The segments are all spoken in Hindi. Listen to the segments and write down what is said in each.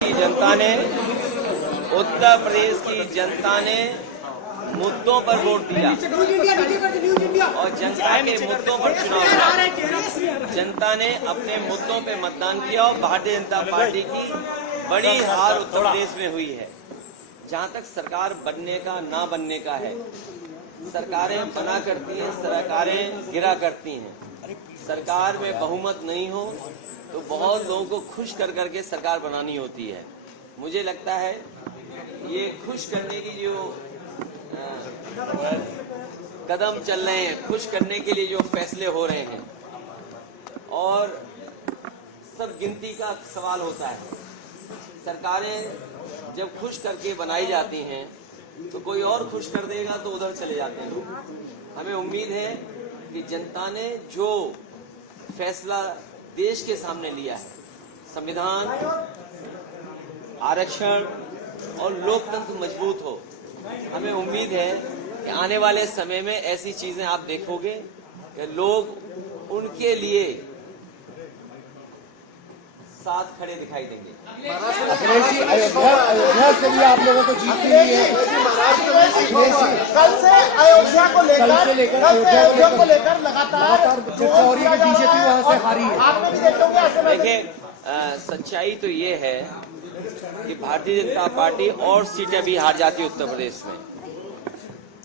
जनता ने, उत्तर प्रदेश की जनता ने मुद्दों पर वोट दिया और जनता के मुद्दों पर चुनाव किया। जनता ने अपने मुद्दों पे मतदान किया और भारतीय जनता पार्टी की बड़ी हार उत्तर प्रदेश में हुई है। जहां तक सरकार बनने का ना बनने का है, सरकारें बना करती हैं, सरकारें गिरा करती हैं। सरकार में बहुमत नहीं हो तो बहुत लोगों को खुश कर करके सरकार बनानी होती है। मुझे लगता है ये खुश करने की जो कदम चल रहे हैं, खुश करने के लिए जो फैसले हो रहे हैं, और सब गिनती का सवाल होता है। सरकारें जब खुश करके बनाई जाती हैं तो कोई और खुश कर देगा तो उधर चले जाते हैं। हमें उम्मीद है कि जनता ने जो फैसला देश के सामने लिया है, संविधान, आरक्षण और लोकतंत्र मजबूत हो, हमें उम्मीद है कि आने वाले समय में ऐसी चीजें आप देखोगे कि लोग उनके लिए साथ खड़े दिखाई देंगे। अयोध्या से भी आप लोगों को जीत मिली है। कल से अयोध्या को लेकर लगातार बीजेपी वहां से हारी है। आपने भी देखे होंगे ऐसे में। देखिए, सच्चाई तो ये है कि भारतीय जनता पार्टी और सीटें भी हार जाती है उत्तर प्रदेश में।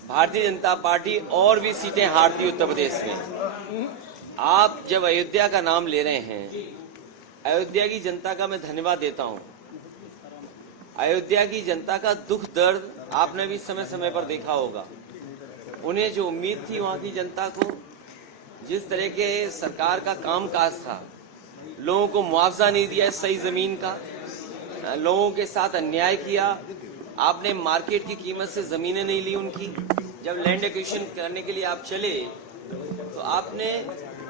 भारतीय जनता पार्टी और भी सीटें हारती उत्तर प्रदेश में। आप जब अयोध्या का नाम ले रहे हैं, अयोध्या की जनता का मैं धन्यवाद देता हूं। अयोध्या की जनता का दुख दर्द आपने भी समय समय पर देखा होगा। उन्हें जो उम्मीद थी वहां की जनता को, जिस तरह के सरकार का कामकाज था, लोगों को मुआवजा नहीं दिया सही जमीन का, लोगों के साथ अन्याय किया, आपने मार्केट की कीमत से जमीनें नहीं ली उनकी। जब लैंड एक्विजिशन करने के लिए आप चले तो आपने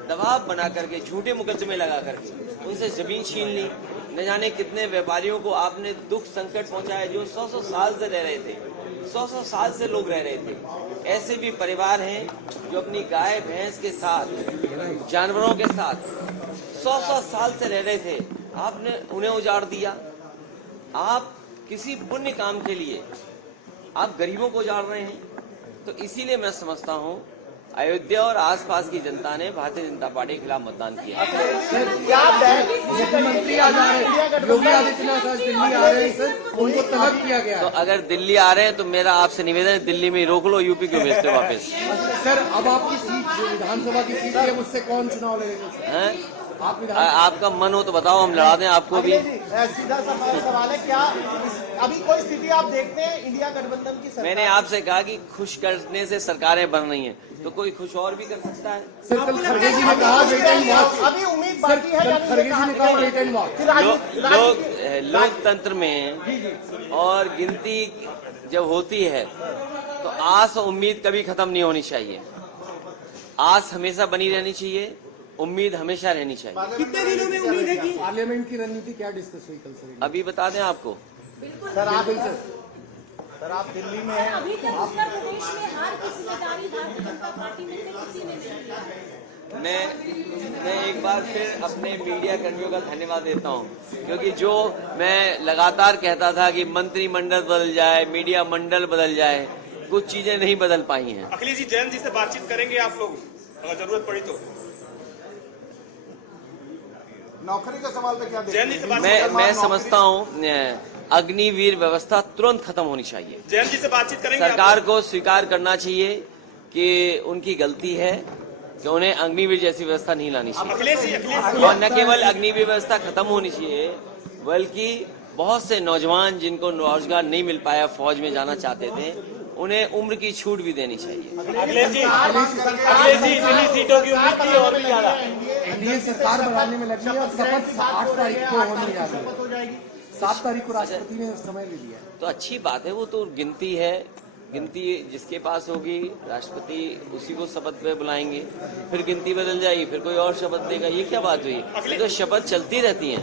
दबाव बना करके, झूठे मुकदमे लगा करके उनसे जमीन छीन ली। न जाने कितने व्यापारियों को आपने दुख संकट पहुंचाया जो 100-100 साल से रह रहे थे, 100-100 साल से लोग रह रहे थे। ऐसे भी परिवार हैं जो अपनी गाय भैंस के साथ, जानवरों के साथ 100-100 साल से रह रहे थे, आपने उन्हें उजाड़ दिया। आप किसी पुण्य काम के लिए आप गरीबों को उजाड़ रहे हैं। तो इसीलिए मैं समझता हूं अयोध्या और आसपास की जनता ने भारतीय जनता पार्टी के खिलाफ मतदान किया। मुख्यमंत्री आ जा रहे हैं, योगी आदित्यनाथ आज दिल्ली आ रहे हैं सर, उनको तलब किया गया। तो अगर दिल्ली आ रहे हैं तो मेरा आपसे निवेदन है, दिल्ली में रोक लो, यूपी क्यों भेजते हो वापस? सर अब आपकी सीट जो विधानसभा की सीट है उससे कौन चुनाव लड़ेगा? आपका मन हो तो बताओ, हम लड़ा दें आपको भी। सीधा सवाल है, क्या अभी कोई स्थिति आप देखते हैं इंडिया गठबंधन की सरकार? मैंने आपसे कहा कि खुश करने से सरकारें बन रही हैं, तो कोई खुश और भी कर सकता है। सर कल खड़गे जी ने कहा वेट एंड वॉच, अभी उम्मीद बाकी है। खड़गे जी ने कहा वेट एंड वॉच। लोकतंत्र में और गिनती जब होती है तो आस और उम्मीद कभी खत्म नहीं होनी चाहिए। आस हमेशा बनी रहनी चाहिए, उम्मीद हमेशा रहनी चाहिए। कितने दिनों में उम्मीद है कि पार्लियामेंट की रणनीति क्या डिस्कस हुई कल सर? अभी बता दें आपको। सर आप दिल्ली में हैं। अभी तक उत्तर प्रदेश में हार की जिम्मेदारी भारतीय जनता पार्टी में से किसी ने नहीं लिया। मैं एक बार फिर अपने मीडिया कर्मियों का धन्यवाद देता हूं, क्योंकि जो मैं लगातार कहता था कि मंत्रिमंडल बदल जाए, मीडिया मंडल बदल जाए, कुछ चीजें नहीं बदल पाई हैं। अखिलेश जी, जयंत जी से बातचीत करेंगे आप लोग अगर जरूरत पड़ी तो? नौकरी का सवाल पे क्या जयंत जी से बातचीत मैं समझता हूं अग्निवीर व्यवस्था तुरंत खत्म होनी चाहिए। जयंत जी से बातचीत करेंगे। सरकार को स्वीकार करना चाहिए कि उनकी गलती है कि उन्हें अग्निवीर जैसी व्यवस्था नहीं लानी चाहिए। अखिलेश जी, और न केवल अग्निवीर व्यवस्था खत्म होनी चाहिए, बल्कि बहुत से नौजवान जिनको रोजगार नहीं मिल पाया, फौज में जाना चाहते थे, उन्हें उम्र की छूट भी देनी चाहिए। अखिलेश जी इतनी सीटों की उम्मीद थी और भी ज्यादा। एनडीए सरकार बनाने में लगी है और शपथ 8 तारीख को होने जा रही है। 7 तारीख को राष्ट्रपति ने समय ले लिया। तो अच्छी बात है, वो तो गिनती है, गिनती जिसके पास होगी राष्ट्रपति उसी को शपथ पे बुलाएंगे, फिर गिनती बदल जाएगी, फिर कोई और शपथ देगा। ये क्या बात हुई? तो शपथ चलती रहती है।